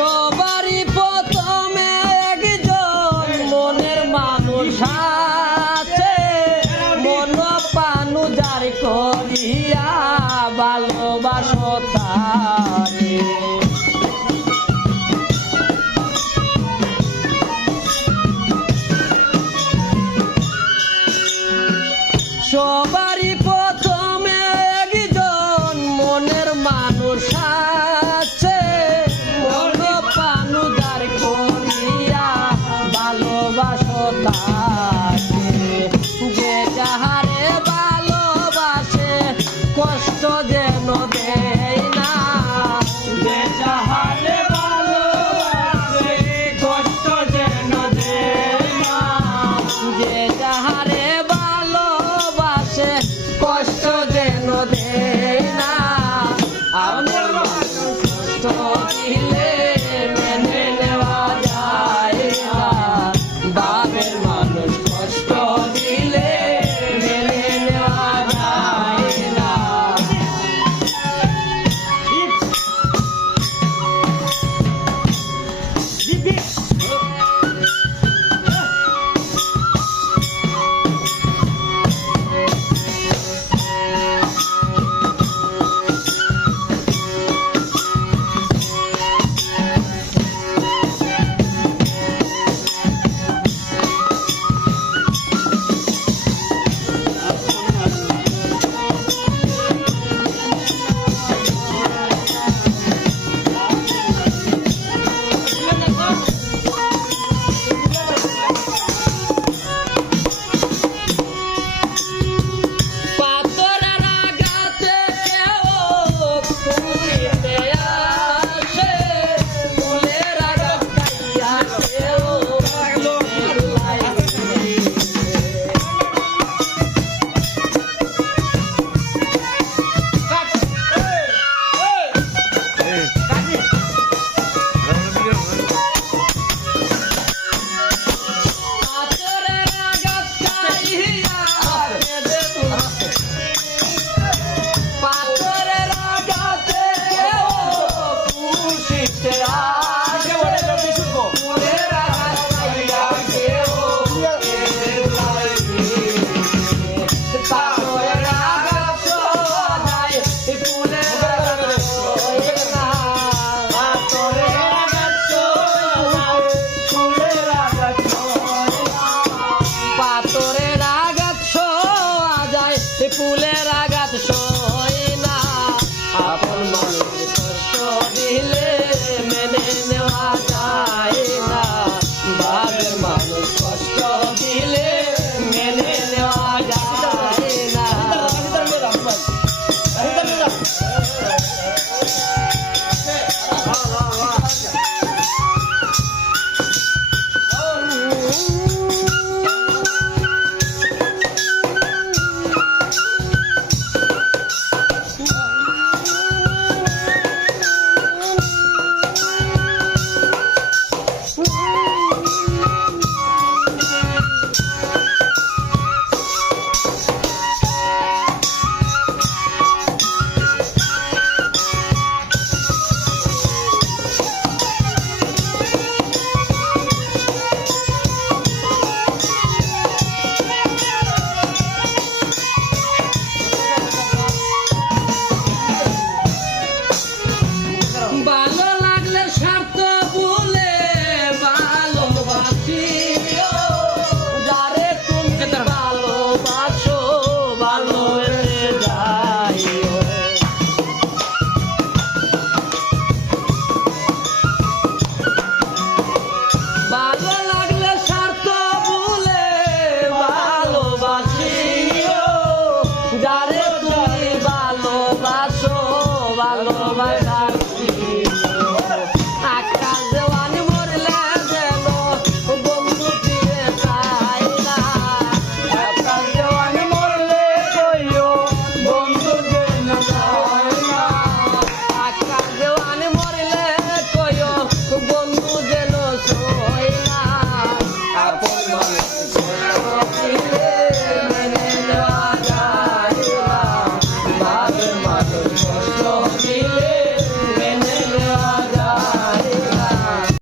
সবারই প্রথমে একজন মনের মানুষ আছে। মন পানু যার কর